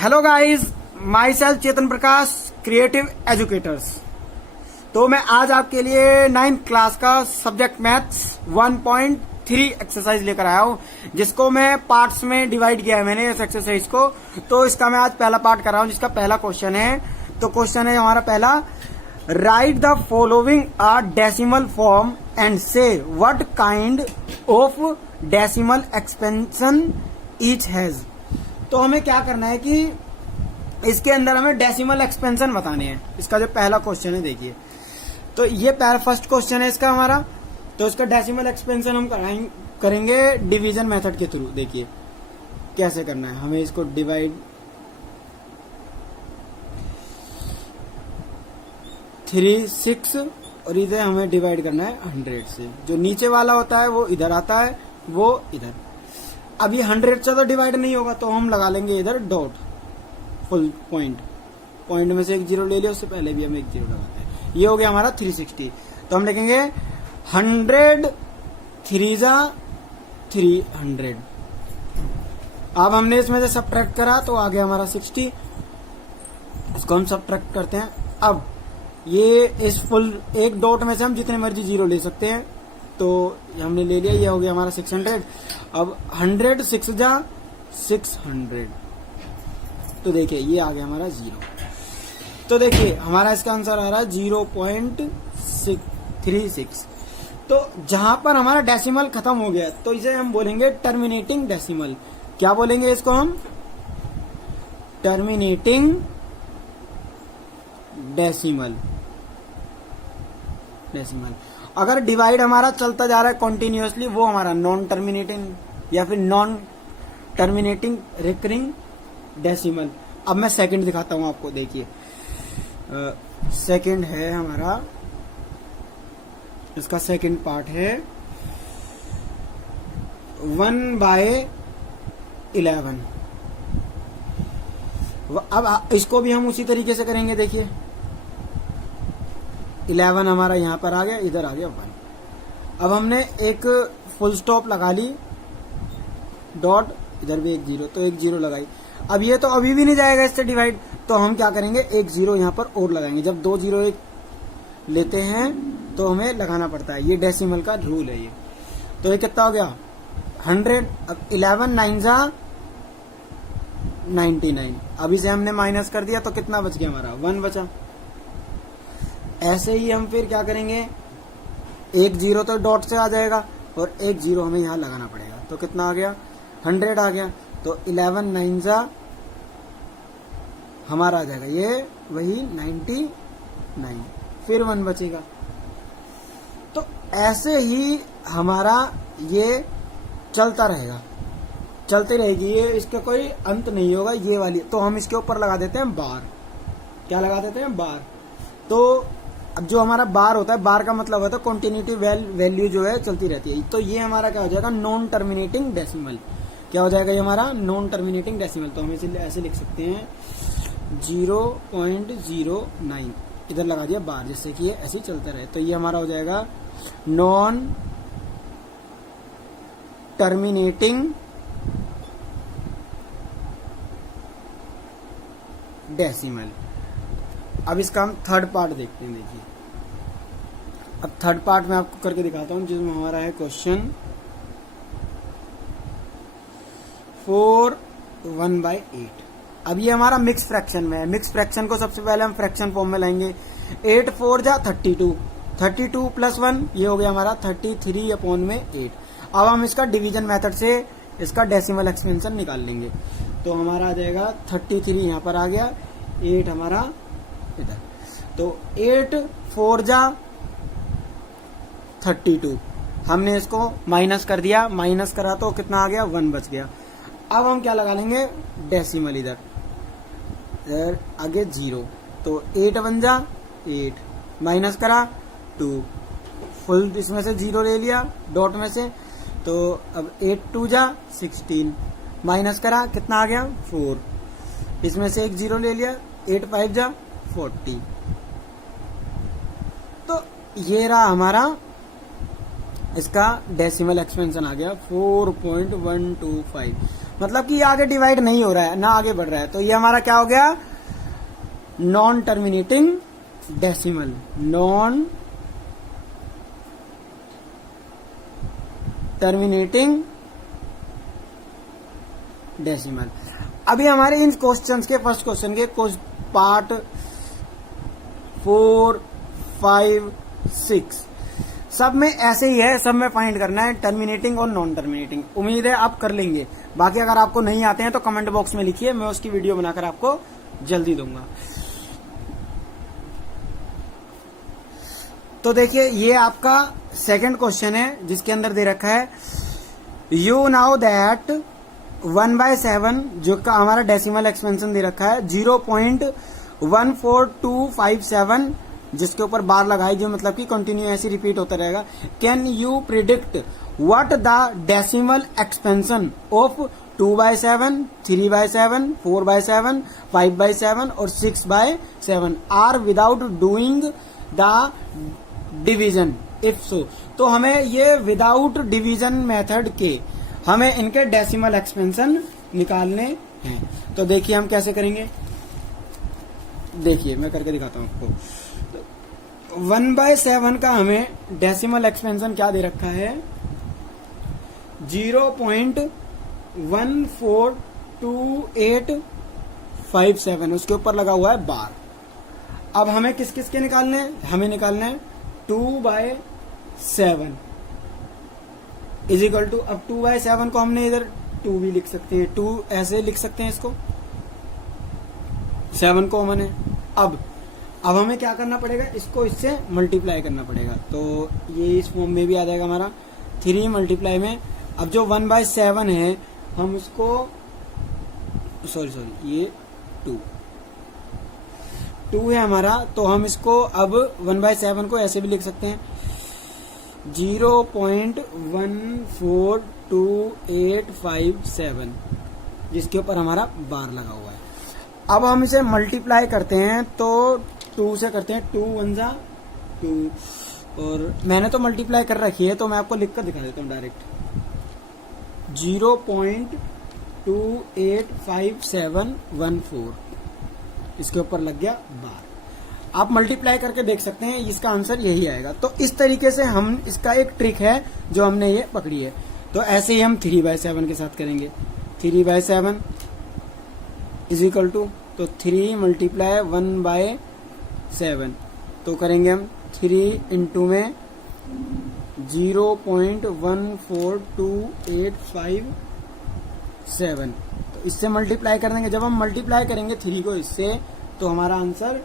Hello guys, my self Chetan Prakash, creative educators. तो मैं आज आपके लिए 9th क्लास का सब्जेक्ट मैथ्स 1.3 एक्सरसाइज लेकर आया हूं, जिसको मैं पार्ट्स में डिवाइड किया है मैंने इस एक्सरसाइज को। तो इसका मैं आज पहला पार्ट कर रहा हूं, जिसका पहला क्वेश्चन है। तो क्वेश्चन है हमारा पहला, write the following a decimal form and say what kind of decimal expansion each has. तो हमें क्या करना है कि इसके अंदर हमें डेसिमल एक्सपेंशन बताने हैं। इसका जो पहला क्वेश्चन है देखिए, तो ये फर्स्ट क्वेश्चन है इसका हमारा। तो इसका डेसिमल एक्सपेंशन हम करेंगे डिवीजन मेथड के थ्रू। देखिए कैसे करना है हमें इसको डिवाइड 3, 6 और इधर हमें डिवाइड करना है 100 से। जो नीचे वाला होता है वो इधर आता है, वो इधर। अब ये 100 से तो डिवाइड नहीं होगा, तो हम लगा लेंगे इधर डॉट, फुल पॉइंट में से एक जीरो ले लिया, उससे पहले भी हम एक जीरो लगाते हैं। ये हो गया हमारा 360। तो हम लिखेंगे 100 3 300। अब हमने इसमें से सब्ट्रैक्ट करा तो आ गया हमारा 60। इसको हम सब्ट्रैक्ट करते हैं। अब ये इस फुल एक डॉट में से हम जितने मर्जी जीरो ले सकते हैं, तो हमने ले लिया। ये हो गया हमारा 600। अब 100 6 जा 600। तो देखिए ये आ गया हमारा 0। तो देखिए हमारा इसका आंसर आ रहा है 0.36। तो जहां पर हमारा डेसिमल खत्म हो गया, तो इसे हम बोलेंगे टर्मिनेटिंग डेसिमल। क्या बोलेंगे इसको हम? Terminating decimal. अगर डिवाइड हमारा चलता जा रहा है कंटिन्यूअसली, वो हमारा नॉन टर्मिनेटिंग या फिर नॉन टर्मिनेटिंग रिकरिंग डेसिमल। अब मैं सेकंड दिखाता हूं आपको। देखिए सेकंड है हमारा, इसका सेकंड पार्ट है 1/11। अब इसको भी हम उसी तरीके से करेंगे। देखिए 11 हमारा यहां पर आ गया, इधर आ गया 1। अब हमने एक फुल स्टॉप लगा ली, डॉट, इधर भी एक जीरो, तो एक जीरो लगाई। अब ये तो अभी भी नहीं जाएगा इससे डिवाइड, तो हम क्या करेंगे, एक जीरो यहां पर और लगाएंगे। जब 2 जीरो एक लेते हैं तो हमें लगाना पड़ता है, ये डेसिमल का रूल है ये। तो ये कितना हो गया 100। अब 11 9 जा 99। अभी से हमने माइनस कर दिया, तो कितना बच गया हमारा 1 बचा। ऐसे ही हम फिर क्या करेंगे, एक जीरो तो डॉट से आ जाएगा और एक जीरो हमें यहां लगाना पड़ेगा। तो कितना आ गया 100 आ गया। तो 11 9 जा हमारा आ जाएगा ये वही 99, फिर 1 बचेगा। तो ऐसे ही हमारा ये चलता रहेगा, चलती रहेगी ये, इसका कोई अंत नहीं होगा ये वाली। तो हम इसके ऊपर लगा देते हैं बार। क्या लगा देते हैं? बार। तो अब जो हमारा बार होता है, बार का मतलब होता है कॉन्टिन्यूटी वैल्यू जो है चलती रहती है। तो ये हमारा क्या हो जाएगा, नॉन टर्मिनेटिंग डेसिमल। क्या हो जाएगा ये हमारा नॉन टर्मिनेटिंग डेसिमल। तो हम इसे ऐसे लिख सकते हैं 0.09, इधर लगा दिया बार, जिससे कि ये ऐसे ही चलता रहे। तो ये हमारा हो जाएगा नॉन टर्मिनेटिंग डेसिमल। अब इसका हम थर्ड पार्ट देखते हैं। देखिए अब थर्ड पार्ट में आपको करके दिखाता हूं, जिसमें हमारा है क्वेश्चन 4 1/8। अब ये हमारा मिक्स फ्रैक्शन में है। मिक्स फ्रैक्शन को सबसे पहले हम फ्रैक्शन फॉर्म में लाएंगे। 8 4 जा 32, 32 + 1 ये हो गया हमारा 33/8। अब हम इसका डिवीजन मेथड से इसका डेसिमल एक्सपेंशन निकाल लेंगे। तो हमारा आ जाएगा 33 यहां पर आ गया, 8 हमारा इधर। तो 8 4 जा 32, हमने इसको माइनस कर दिया, माइनस करा तो कितना आ गया 1 बच गया। अब हम क्या लगा लेंगे, डेसिमल इधर आगे 0। तो 8 1 जा 8, माइनस करा 2, फुल इसमें से 0 ले लिया डॉट में से। तो अब 8 2 जा 16, माइनस करा कितना आ गया 4, इसमें से एक 0 ले लिया, 8 5 जा 40। तो ये रहा हमारा इसका डेसिमल एक्सपेंशन आ गया 4.125। मतलब कि ये आगे डिवाइड नहीं हो रहा है, ना आगे बढ़ रहा है, तो ये हमारा क्या हो गया, non terminating decimal, non terminating decimal. अभी हमारे इन क्वेश्चंस के फर्स्ट क्वेश्चन के पार्ट 4, 5, 6 सब में ऐसे ही है, सब में फाइंड करना है टर्मिनेटिंग और नॉन टर्मिनेटिंग। उम्मीद है आप कर लेंगे। बाकी अगर आपको नहीं आते हैं तो कमेंट बॉक्स में लिखिए, मैं उसकी वीडियो बनाकर आपको जल्दी दूंगा। तो देखिए ये आपका सेकंड क्वेश्चन है जिसके अंदर दे रखा है यू नाउ दैट 1/7 जो का हमारा डेसिमल एक्सपेंशन दे रखा है 0.14257 जिसके ऊपर बार लगाई, जो मतलब कि कंटिन्यू ऐसे रिपीट होता रहेगा। Can you predict what the decimal expansion of 2/7, 3/7, 4/7, 5/7 और 6/7 are without doing the division if so. तो हमें ये विदाउट डिवीजन मेथड के हमें इनके डेसिमल एक्सपेंशन निकालने हैं। तो देखिए हम कैसे करेंगे, देखिए मैं करके दिखाता हूं आपको। 1/7 का हमें डेसिमल एक्सपेंशन क्या दे रखा है, 0.142857, उसके ऊपर लगा हुआ है बार। अब हमें किस किस के निकालने हैं, हमें निकालना है 2/7 इज इक्वल टू, अब 2/7 को हमने इधर 2 भी लिख सकते हैं, 2 ऐसे लिख सकते हैं इसको, 7 को हमने। अब हमें क्या करना पड़ेगा, इसको इससे मल्टीप्लाई करना पड़ेगा, तो ये इस फॉर्म में भी आ जाएगा हमारा 3 मल्टीप्लाई में। अब जो 1/7 है हम उसको सॉरी ये 2 है हमारा, तो हम इसको अब 1/7 को ऐसे भी लिख सकते हैं 0.142857 जिसके ऊपर हमारा बार लगा हुआ है। अब हम इसे मल्टीप्लाई करते हैं तो 2 से करते हैं, 2 1 जा 2, और मैंने तो मल्टीप्लाई कर रखी है तो मैं आपको लिखकर दिखा देता हूँ डायरेक्ट। 0.285714 इसके ऊपर लग गया बार। आप मल्टीप्लाई करके देख सकते हैं, इसका आंसर यही आएगा। तो इस तरीके से हम, इसका एक ट्रिक है जो हमने ये पकड़ी है। तो ऐसे ही हम 3/7 के साथ करेंगे, 3/7 इज इक्वल टू, तो 3 मल्टीप्लाई 1/7, तो करेंगे हम 3 इंटू में 0.142857, तो इससे मल्टीप्लाई कर देंगे। जब हम मल्टीप्लाई करेंगे 3 को इससे, तो हमारा आंसर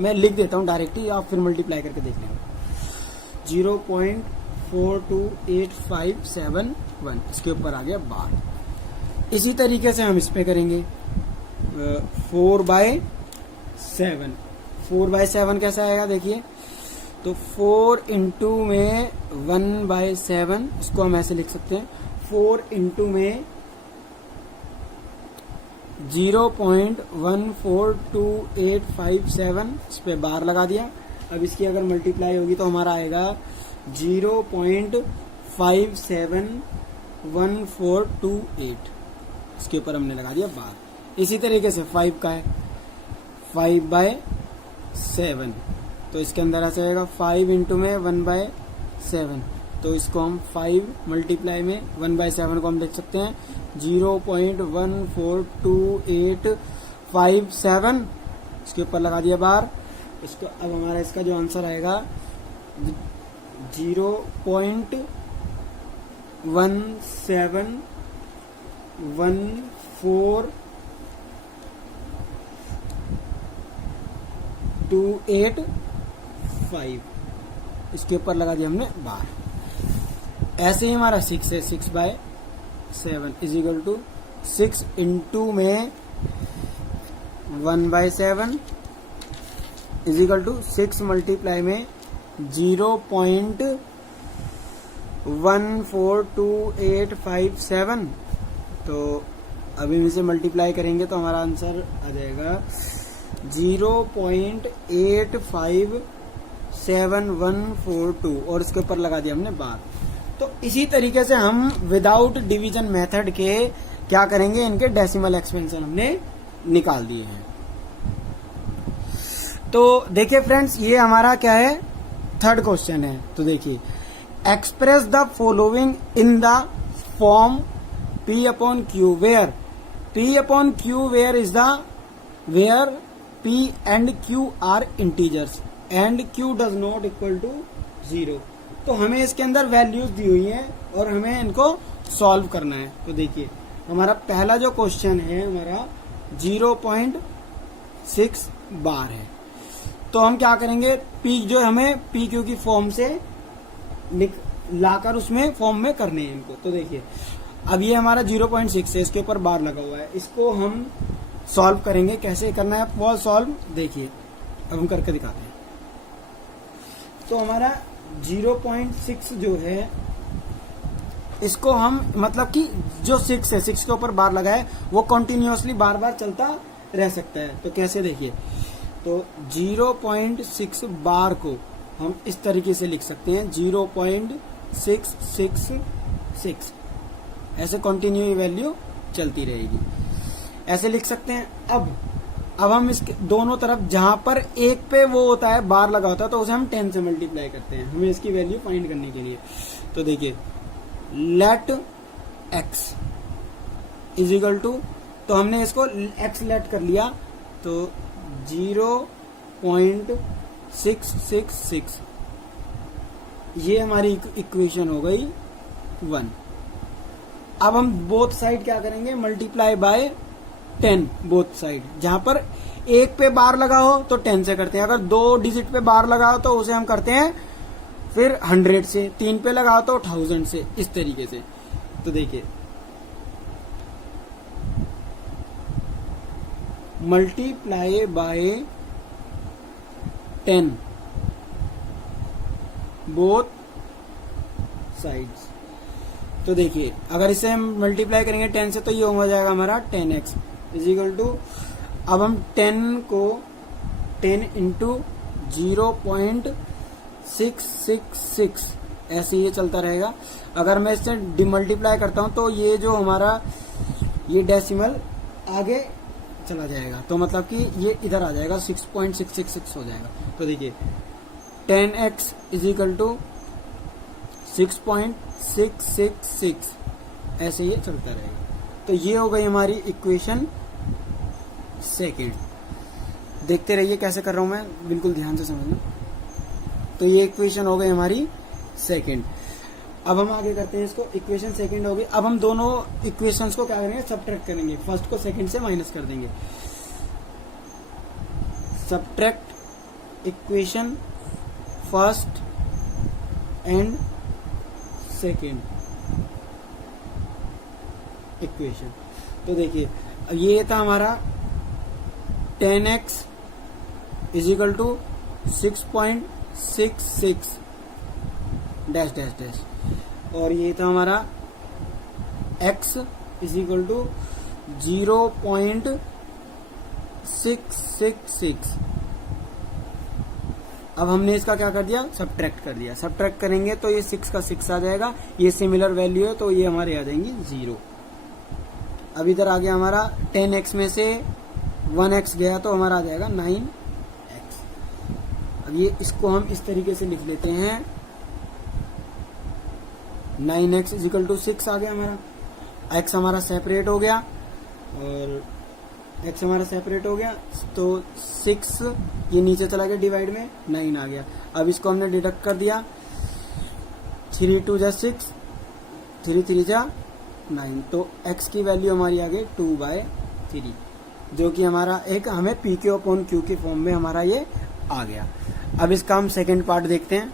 मैं लिख देता हूँ डायरेक्टली, आप फिर मल्टीप्लाई करके देख लेंगे। 0.42857 इसके ऊपर आ गया बार। इसी तरीके से हम इस पे करेंगे 4/7। 4/7 कैसा आएगा देखिए, तो 4 इंटू में 1/7, इसको हम ऐसे लिख सकते हैं 4 इंटू में 0.14287, इस पे बार लगा दिया। अब इसकी अगर मल्टीप्लाई होगी तो हमारा आएगा 0.571428, इसके ऊपर हमने लगा दिया बार। इसी तरीके से 5 का है 5/7, तो इसके अंदर ऐसे आएगा 5 इंटू में 1/7, तो इसको हम 5 मल्टीप्लाई में 1/7 को हम देख सकते हैं 0.14287, इसके ऊपर लगा दिया बार। इसको अब हमारा इसका जो आंसर आएगा 0.1171428 इसके ऊपर लगा दिया हमने बार। ऐसे ही हमारा 6 है, 6/7 इज इक्वल टू 6 इंटू में 1/7 इज इक्वल टू 6 मल्टीप्लाई में 0.14287, तो अभी इसे मल्टीप्लाई करेंगे तो हमारा आंसर आ जाएगा 0.857142 और इसके ऊपर लगा दिया हमने बार। तो इसी तरीके से हम विदाउट डिवीजन मेथड के क्या करेंगे, इनके डेसिमल एक्सपेंशन हमने निकाल दिए हैं। तो देखिए फ्रेंड्स, ये हमारा क्या है, थर्ड क्वेश्चन है। तो देखिए, express the following in the form P upon Q where P upon Q where is the where P and Q are integers and Q does not equal to 0। तो हमें इसके अंदर वैल्यूज दी हुई हैं और हमें इनको सॉल्व करना है। तो देखिए, हमारा पहला जो क्वेश्चन है हमारा 0.6 बार है। तो हम क्या करेंगे, P जो हमें PQ की फॉर्म से लाकर उसमें फॉर्म में करने हैं इनको। तो देखिए, अब ये हमारा 0.6 है, इसके ऊपर बार लगा हुआ है, इसको हम सॉल्व करेंगे। कैसे करना है वो सॉल्व, देखिए अब हम करके दिखाते हैं। तो हमारा 0.6 जो है, इसको हम मतलब कि जो 6 है, 6 के ऊपर बार लगा है, वो कंटिन्यूअसली बार बार चलता रह सकता है। तो कैसे, देखिए, तो 0.6 बार को हम इस तरीके से लिख सकते हैं 0.666, ऐसे कंटिन्यू वैल्यू चलती रहेगी, ऐसे लिख सकते हैं। अब हम इसके दोनों तरफ, जहां पर एक पे वो होता है बार लगा होता है, तो उसे हम 10 से मल्टीप्लाई करते हैं, हमें इसकी वैल्यू फाइंड करने के लिए। तो देखिए, let x is equal to, तो हमने इसको x लेट कर लिया, तो 0.666, ये हमारी इक्वेशन हो गई 1। अब हम बोथ साइड क्या करेंगे, मल्टीप्लाई बाय 10 बोथ साइड। जहां पर एक पे बार लगा हो तो 10 से करते हैं, अगर 2 डिजिट पे बार लगा हो तो उसे हम करते हैं फिर 100 से, 3 पे लगा हो तो 1000 से, इस तरीके से। तो देखिए, मल्टीप्लाई बाय 10 बोथ साइड्स। तो देखिए, अगर इसे हम मल्टीप्लाई करेंगे 10 से, तो ये हो जाएगा हमारा 10x इज इक्वल टू, अब हम 10 को 10 इंटू 0.666, ऐसे ये चलता रहेगा। अगर मैं इससे डिमल्टीप्लाई करता हूं तो ये जो हमारा ये डेसिमल आगे चला जाएगा, तो मतलब कि ये इधर आ जाएगा, 6.666 हो जाएगा। तो देखिए, 10x इज इक्वल टू 6.666, ऐसे ये चलता रहेगा। तो ये हो गई हमारी इक्वेशन सेकेंड। देखते रहिए कैसे कर रहा हूं मैं, बिल्कुल ध्यान से समझना। तो ये इक्वेशन हो गई हमारी सेकेंड। अब हम आगे करते हैं इसको, इक्वेशन सेकंड हो गई। अब हम दोनों इक्वेशंस को क्या करेंगे, सब्ट्रैक्ट करेंगे। फर्स्ट को सेकंड से माइनस कर देंगे। Subtract equation first and second equation. तो देखिए, ये था हमारा 10x is equal to 6.66 dash dash dash, और ये था हमारा x इज इक्वल टू 0.666। अब हमने इसका क्या कर दिया, सब्ट्रैक्ट कर दिया। सब्ट्रैक्ट करेंगे तो ये 6 का 6 आ जाएगा, ये सिमिलर वैल्यू है तो ये हमारे आ जाएंगी 0। अब इधर आ गया हमारा 10x में से 1x गया तो हमारा आ जाएगा 9x। अब ये इसको हम इस तरीके से लिख लेते हैं, 9x इज इक्वल टू 6 आ गया हमारा। x हमारा सेपरेट हो गया और x हमारा सेपरेट हो गया, तो 6 ये नीचे चला गया डिवाइड में, 9 आ गया। अब इसको हमने डिडक्ट कर दिया, 3 2 जा 6, 3 3 जा 9, तो x की वैल्यू हमारी आ गई 2/3, जो कि हमारा एक हमें PQ अपॉन Q की फॉर्म में हमारा ये आ गया। अब इसका हम सेकेंड पार्ट देखते हैं।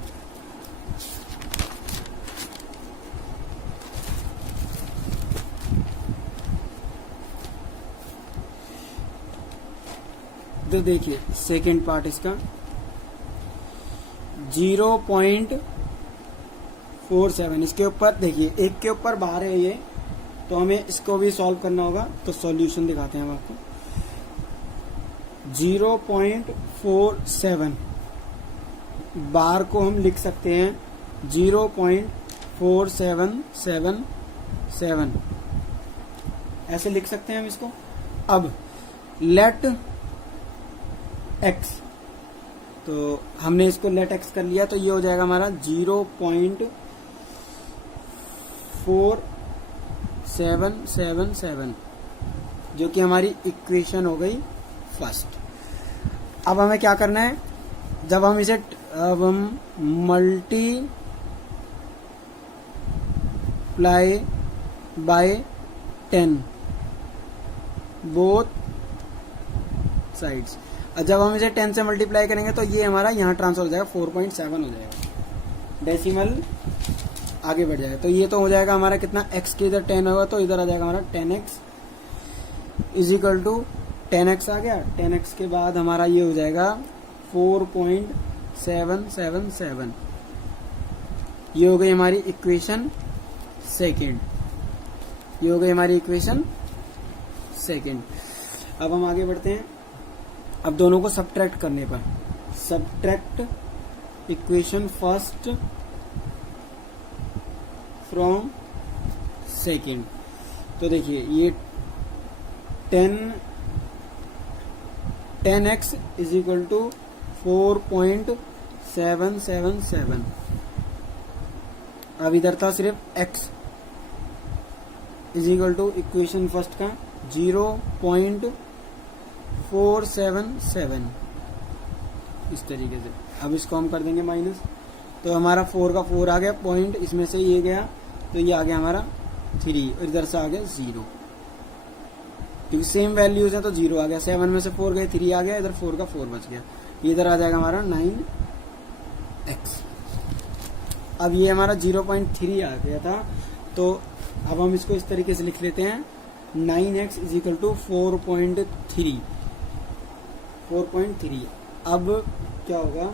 तो देखिए, सेकेंड पार्ट इसका 0.47, इसके ऊपर देखिए एक के ऊपर बाहर है ये, तो हमें इसको भी सॉल्व करना होगा। तो सॉल्यूशन दिखाते हैं हम आपको। 0.47 बार को हम लिख सकते हैं 0.4777 ऐसे लिख सकते हैं हम इसको। अब लेट एक्स, तो हमने इसको लेट एक्स कर लिया, तो ये हो जाएगा हमारा 0.4777, जो कि हमारी इक्वेशन हो गई फर्स्ट। अब हमें क्या करना है, जब हम इसे मल्टीप्लाई बाय 10 बोथ साइड्स, जब हम इसे 10 से मल्टीप्लाई करेंगे तो ये हमारा यहाँ ट्रांसफर हो जाएगा, 4.7 हो जाएगा, डेसिमल आगे बढ़ जाएगा। तो ये तो हो जाएगा हमारा कितना, x के इधर 10 होगा तो इधर आ जाएगा हमारा 10x is equal to 10x आ गया। 10x के बाद हमारा ये हो जाएगा 4.777, ये हो गई हमारी इक्वेशन सेकेंड, ये हो गई हमारी इक्वेशन सेकेंड। अब हम आगे बढ़ते हैं। अब दोनों को सब्ट्रैक्ट करने पर, subtract equation first from second, तो देखिए ये 10x इज इक्वल टू 4.777, अब इधर था सिर्फ x is equal to equation first का 0.477, इस तरीके से। अब इसको हम कर देंगे माइनस, तो हमारा 4 का 4 आ गया पॉइंट, इसमें से ये गया तो ये आ गया हमारा 3 और इधर से आ गया 0, क्योंकि सेम वैल्यूज है तो 0 आ गया। 7 में से 4 गए, 3 आ गया, इधर 4 का 4 बच गया, ये इधर आ जाएगा हमारा 9x। अब ये हमारा 0.3 आ गया था, तो अब हम इसको इस तरीके से लिख लेते हैं, 9x इज इक्वल टू 4.3। अब क्या होगा,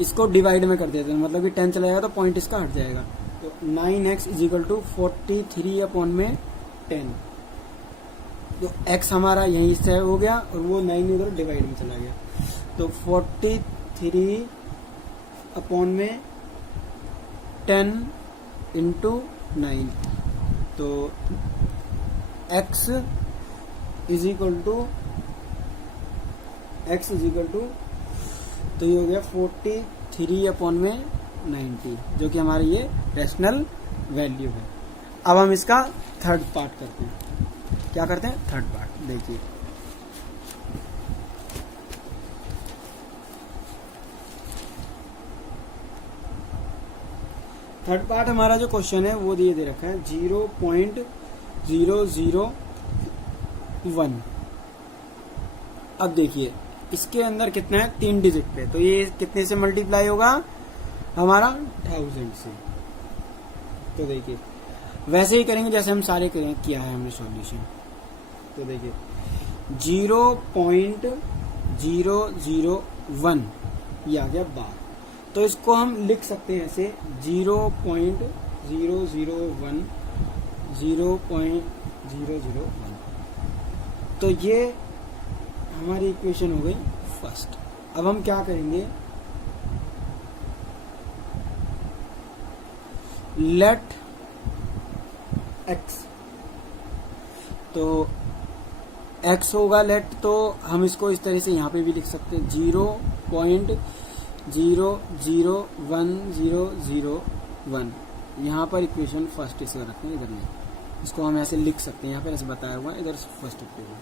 इसको डिवाइड में कर देते हैं, मतलब कि 10 चला जाएगा तो पॉइंट इसका हट जाएगा, तो 9x is equal to 43 upon में 10, तो x हमारा यहीं से हो गया और वो 9 उधर डिवाइड में चला गया, तो 43 अपॉन में 10 इंटू 9, तो x इज इक्वल टू तो ये हो गया 43 अपॉन में 90, जो कि हमारी ये रेशनल वैल्यू है। अब हम इसका थर्ड पार्ट करते हैं। क्या करते हैं, थर्ड पार्ट देखिए। थर्ड पार्ट हमारा जो क्वेश्चन है वो दिए दे रखा है 0.001। अब देखिए इसके अंदर कितना है, 3 डिजिट पे, तो ये कितने से मल्टीप्लाई होगा, हमारा 1000 से। तो देखिए वैसे ही करेंगे जैसे हम सारे किया है हमने सॉल्यूशन। तो देखिए 0.001 ये आ गया बार, तो इसको हम लिख सकते हैं ऐसे 0.001 तो ये हमारी इक्वेशन हो गई फर्स्ट। अब हम क्या करेंगे, लेट x, तो x होगा लेट, तो हम इसको इस तरह से यहाँ पे भी लिख सकते हैं 0.00101। यहाँ पर इक्वेशन फर्स्ट इसे रखते हैं, इधर नहीं, इसको हम ऐसे लिख सकते हैं, यहाँ पर ऐसे बताया हुआ है, इधर फर्स्ट इक्वेशन।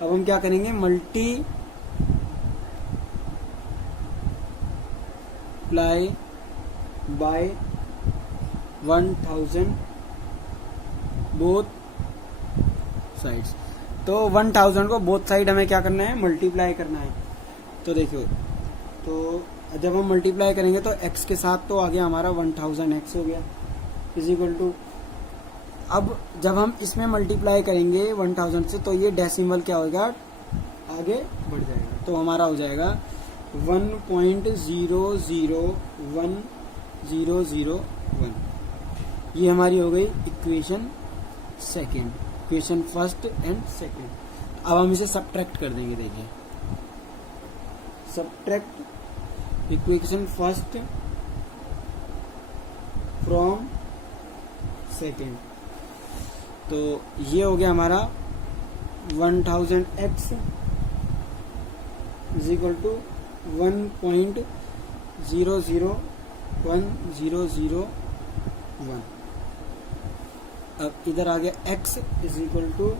अब हम क्या करेंगे, मल्टीप्लाई बाय 1000 बोथ साइड्स, तो 1000 को बोथ साइड हमें क्या करना है, मल्टीप्लाई करना है। तो देखियो, तो जब हम मल्टीप्लाई करेंगे तो x के साथ तो आ गया हमारा 1000x हो गया इज इक्वल टू, अब जब हम इसमें मल्टीप्लाई करेंगे 1000 से तो ये डेसिमल क्या होगा, आगे बढ़ जाएगा, तो हमारा हो जाएगा 1.001001। ये हमारी हो गई equation second, equation first and second. अब हम इसे सब्ट्रैक्ट कर देंगे, देखिए subtract equation first from second. तो ये हो गया हमारा 1000x इज इक्वल टू 1.001001। अब इधर आ गया x इज इक्वल टू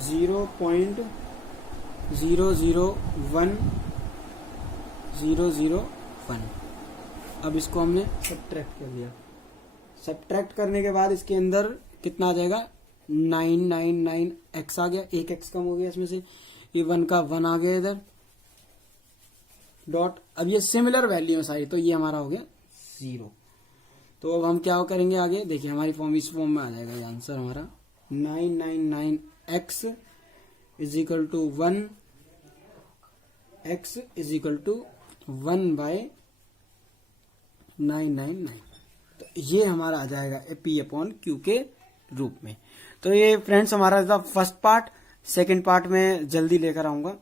0.001001। अब इसको हमने सब्ट्रैक्ट कर लिया। सब्ट्रैक्ट करने के बाद इसके अंदर कितना आ जाएगा 999x आ गया, एक x कम हो गया इसमें से, ये 1 का 1 आ गया इधर डॉट। अब ये सिमिलर वैल्यू है सारी, तो ये हमारा हो गया 0। तो अब हम क्या करेंगे आगे, देखिए हमारी फॉर्म इस फॉर्म में आ जाएगा ये आंसर हमारा 999x is equal to 1, x is equal to 1/999। तो ये हमारा आ जाएगा P/Q के रूप में। तो ये फ्रेंड्स हमारा था फर्स्ट पार्ट। सेकंड पार्ट में जल्दी लेकर आऊंगा।